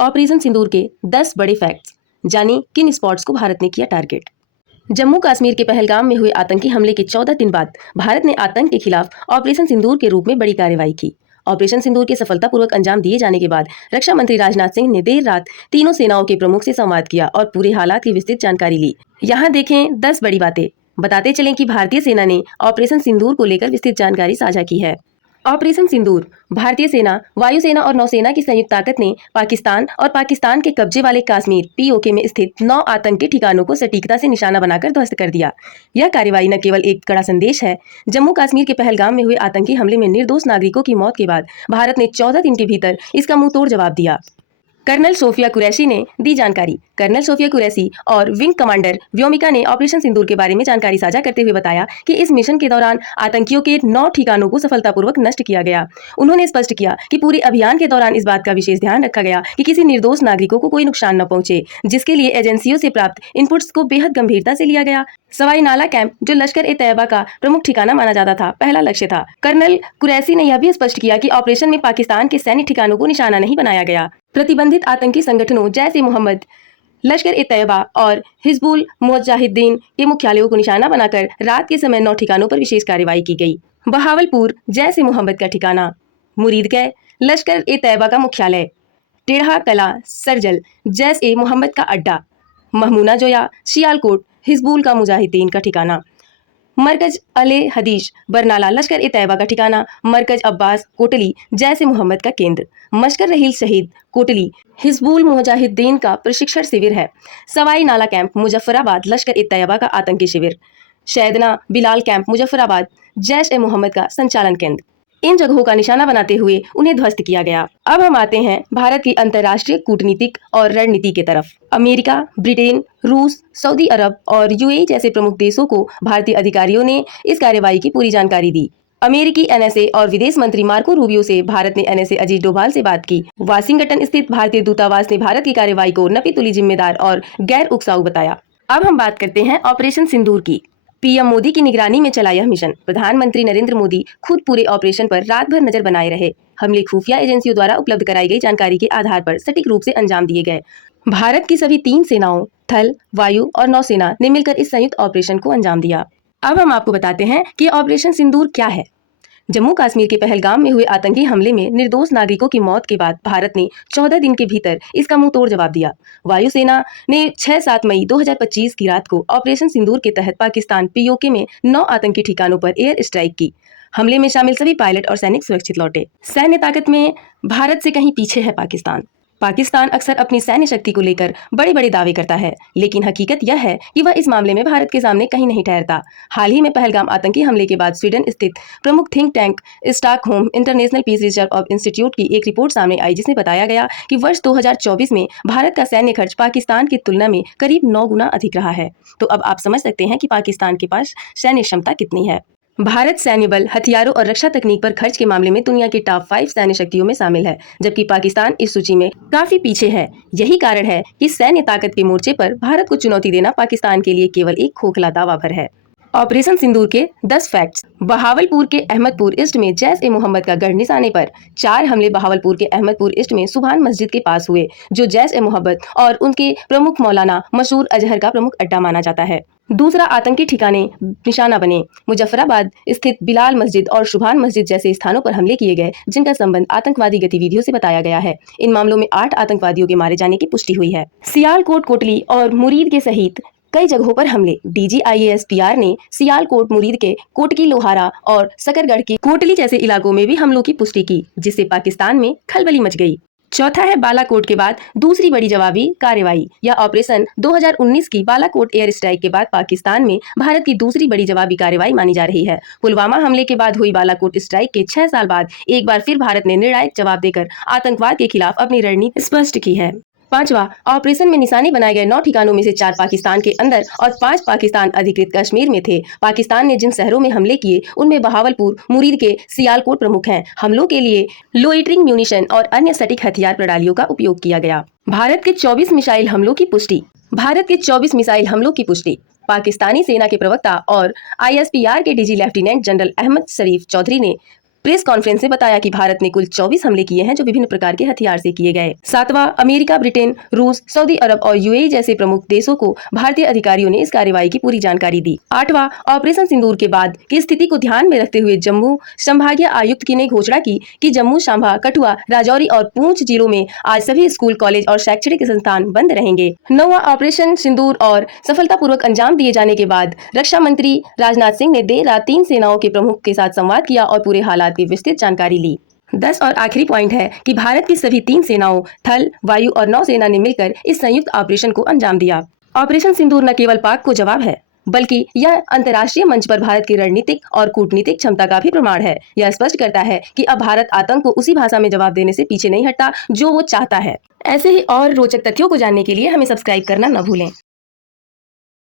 Operation सिंदूर के 10 बड़े facts. जाने किन स्पॉट्स को भारत ने किया टारगेट। जम्मू कश्मीर के पहलगाम में हुए आतंकी हमले के 14 दिन बाद भारत ने आतंक के खिलाफ ऑपरेशन सिंदूर के रूप में बड़ी कार्रवाई की। ऑपरेशन सिंदूर के सफलतापूर्वक अंजाम दिए जाने के बाद रक्षा मंत्री राजनाथ सिंह ने देर रात तीनों सेनाओं के प्रमुख से संवाद किया और पूरे हालात की विस्तृत जानकारी ली। यहाँ देखें 10 बड़ी बातें। बताते चलें कि भारतीय सेना ने ऑपरेशन सिंदूर को लेकर विस्तृत जानकारी साझा की है। ऑपरेशन सिंदूर भारतीय सेना, वायुसेना और नौसेना की संयुक्त ताकत ने पाकिस्तान और पाकिस्तान के कब्जे वाले कश्मीर पीओके में स्थित 9 आतंकी ठिकानों को सटीकता से निशाना बनाकर ध्वस्त कर दिया। यह कार्रवाई न केवल एक कड़ा संदेश है, जम्मू कश्मीर के पहलगाम में हुए आतंकी हमले में निर्दोष नागरिकों की मौत के बाद भारत ने 14 दिन के भीतर इसका मुंह तोड़ जवाब दिया। कर्नल सोफिया कुरैशी ने दी जानकारी। कर्नल सोफिया कुरैशी और विंग कमांडर व्योमिका ने ऑपरेशन सिंदूर के बारे में जानकारी साझा करते हुए बताया कि इस मिशन के दौरान आतंकियों के 9 ठिकानों को सफलतापूर्वक नष्ट किया गया। उन्होंने स्पष्ट किया कि पूरे अभियान के दौरान इस बात का विशेष ध्यान रखा गया कि किसी निर्दोष नागरिकों को कोई नुकसान न पहुंचे, जिसके लिए एजेंसियों से प्राप्त इनपुट्स को बेहद गंभीरता से लिया गया। सवाई नाला कैंप, जो लश्कर-ए-तैयबा का प्रमुख ठिकाना माना जाता था, पहला लक्ष्य था। कर्नल कुरैशी ने यह भी स्पष्ट किया कि ऑपरेशन में पाकिस्तान के सैन्य ठिकानों को निशाना नहीं बनाया गया। प्रतिबंधित आतंकी संगठनों जैश-ए-मोहम्मद, लश्कर-ए-तैयबा और हिजबुल मुजाहिदीन के मुख्यालयों को निशाना बनाकर रात के समय 9 ठिकानों पर विशेष कार्रवाई की गई। बहावलपुर जैश-ए-मोहम्मद का ठिकाना, मुरीदकै लश्कर-ए-तैयबा का मुख्यालय, टेढ़ा कला सरजल जैश-ए-मोहम्मद का अड्डा, महमूना जोया सियालकोट हिजबुल का मुजाहिदीन का ठिकाना, मरकज अले हदीश बरनाला लश्कर-ए-तैयबा का ठिकाना, मरकज अब्बास कोटली जैश-ए-मोहम्मद का केंद्र, मशकर रहील शहीद कोटली हिजबुल मुजाहिदीन का प्रशिक्षण शिविर है, सवाई नाला कैंप मुजफ्फराबाद लश्कर-ए-तैयबा का आतंकी शिविर, शैदना बिलाल कैंप मुजफ्फराबाद जैश-ए-मोहम्मद का संचालन केंद्र। इन जगहों का निशाना बनाते हुए उन्हें ध्वस्त किया गया। अब हम आते हैं भारत की अंतर्राष्ट्रीय कूटनीतिक और रणनीति के तरफ। अमेरिका, ब्रिटेन, रूस, सऊदी अरब और यूएई जैसे प्रमुख देशों को भारतीय अधिकारियों ने इस कार्रवाई की पूरी जानकारी दी। अमेरिकी एनएसए और विदेश मंत्री मार्को रूबियो से भारत ने एनएसए अजीत डोभाल से बात की। वाशिंगटन स्थित भारतीय दूतावास ने भारत की कार्रवाई को नपी-तुली जिम्मेदार और गैर उकसाऊ बताया। अब हम बात करते हैं ऑपरेशन सिंदूर की। पीएम मोदी की निगरानी में चला यह मिशन। प्रधानमंत्री नरेंद्र मोदी खुद पूरे ऑपरेशन पर रात भर नजर बनाए रहे। हमले खुफिया एजेंसियों द्वारा उपलब्ध कराई गई जानकारी के आधार पर सटीक रूप से अंजाम दिए गए। भारत की सभी 3 सेनाओं, थल, वायु और नौसेना ने मिलकर इस संयुक्त ऑपरेशन को अंजाम दिया। अब हम आपको बताते हैं कि ऑपरेशन सिंदूर क्या है। जम्मू कश्मीर के पहलगाम में हुए आतंकी हमले में निर्दोष नागरिकों की मौत के बाद भारत ने 14 दिन के भीतर इसका मुंह तोड़ जवाब दिया। वायुसेना ने 6-7 मई 2025 की रात को ऑपरेशन सिंदूर के तहत पाकिस्तान पीओके में 9 आतंकी ठिकानों पर एयर स्ट्राइक की। हमले में शामिल सभी पायलट और सैनिक सुरक्षित लौटे। सैन्य ताकत में भारत से कहीं पीछे है पाकिस्तान। पाकिस्तान अक्सर अपनी सैन्य शक्ति को लेकर बड़े बड़े दावे करता है, लेकिन हकीकत यह है कि वह इस मामले में भारत के सामने कहीं नहीं ठहरता। हाल ही में पहलगाम आतंकी हमले के बाद स्वीडन स्थित प्रमुख think tank Stockholm International Peace Research Institute की एक रिपोर्ट सामने आई, जिसमें बताया गया कि वर्ष 2024 में भारत का सैन्य खर्च पाकिस्तान की तुलना में करीब 9 गुना अधिक रहा है। तो अब आप समझ सकते हैं कि पाकिस्तान के पास सैन्य क्षमता कितनी है। भारत सैन्य बल, हथियारों और रक्षा तकनीक पर खर्च के मामले में दुनिया के टॉप 5 सैन्य शक्तियों में शामिल है, जबकि पाकिस्तान इस सूची में काफी पीछे है। यही कारण है कि सैन्य ताकत के मोर्चे पर भारत को चुनौती देना पाकिस्तान के लिए केवल एक खोखला दावा भर है। ऑपरेशन सिंदूर के 10 फैक्ट्स। बहावलपुर के अहमदपुर ईस्ट में जैश-ए-मोहम्मद का गढ़ निशाने पर 4 हमले बहावलपुर के अहमदपुर ईस्ट में सुभान मस्जिद के पास हुए, जो जैश-ए-मोहम्मद और उनके प्रमुख मौलाना मशहूर अजहर का प्रमुख अड्डा माना जाता है। दूसरा, आतंकी ठिकाने निशाना बने। मुजफ्फराबाद स्थित बिलाल मस्जिद और सुभान मस्जिद जैसे स्थानों पर हमले किए गए, जिनका संबंध आतंकवादी गतिविधियों से बताया गया है। इन मामलों में 8 आतंकवादियों के मारे जाने की पुष्टि हुई है। सियालकोट, कोटली और मुरीद के सहित कई जगहों पर हमले। DGIASPR ने सियालकोट, मुरीद के कोटकी, लोहारा और सकरगढ़ की कोटली जैसे इलाकों में भी हमलों की पुष्टि की, जिससे पाकिस्तान में खलबली मच गई। चौथा है बालाकोट के बाद दूसरी बड़ी जवाबी कार्रवाई। यह ऑपरेशन 2019 की बालाकोट एयर स्ट्राइक के बाद पाकिस्तान में भारत की दूसरी बड़ी जवाबी कार्रवाई मानी जा रही है। पुलवामा हमले के बाद हुई बालाकोट स्ट्राइक के 6 साल बाद एक बार फिर भारत ने निर्णायक जवाब देकर आतंकवाद के खिलाफ अपनी रणनीति स्पष्ट की है। पांचवा, ऑपरेशन में निशाने बनाए गए 9 ठिकानों में से 4 पाकिस्तान के अंदर और 5 पाकिस्तान अधिकृत कश्मीर में थे। पाकिस्तान ने जिन शहरों में हमले किए, उनमें बहावलपुर, मुरीद के सियालकोट प्रमुख हैं। हमलों के लिए लोइटरिंग म्यूनिशन और अन्य सटीक हथियार प्रणालियों का उपयोग किया गया। भारत के 24 मिसाइल हमलों की पुष्टि। भारत के 24 मिसाइल हमलों की पुष्टि। पाकिस्तानी सेना के प्रवक्ता और ISPR के DG लेफ्टिनेंट जनरल अहमद शरीफ चौधरी ने प्रेस कॉन्फ्रेंस में बताया कि भारत ने कुल 24 हमले किए हैं जो विभिन्न प्रकार के हथियार से किए गए। सातवां, अमेरिका, ब्रिटेन, रूस, सऊदी अरब और यूएई जैसे प्रमुख देशों को भारतीय अधिकारियों ने इस कार्रवाई की पूरी जानकारी दी। आठवां, ऑपरेशन सिंदूर के बाद की स्थिति को ध्यान में रखते हुए जम्मू संभागीय आयुक्त की ने घोषणा की कि जम्मू, सांबा, कठुआ, राजौरी और पुंछ जिलों में आज सभी स्कूल, कॉलेज और शैक्षणिक संस्थान बंद रहेंगे। नौवां, ऑपरेशन सिंदूर और सफलतापूर्वक अंजाम दिए जाने के बाद रक्षा मंत्री राजनाथ सिंह ने देर रात 3 सेनाओं के प्रमुख के साथ संवाद किया और पूरे हालात की विस्तृत जानकारी ली। 10 और आखिरी पॉइंट है कि भारत की सभी 3 सेनाओं, थल, वायु और नौसेना ने मिलकर इस संयुक्त ऑपरेशन को अंजाम दिया। ऑपरेशन सिंदूर न केवल पाक को जवाब है, बल्कि यह अंतर्राष्ट्रीय मंच पर भारत की रणनीतिक और कूटनीतिक क्षमता का भी प्रमाण है। यह स्पष्ट करता है कि अब भारत आतंक को उसी भाषा में जवाब देने से पीछे नहीं हटता जो वो चाहता है। ऐसे ही और रोचक तथ्यों को जानने के लिए हमें सब्सक्राइब करना न भूलें।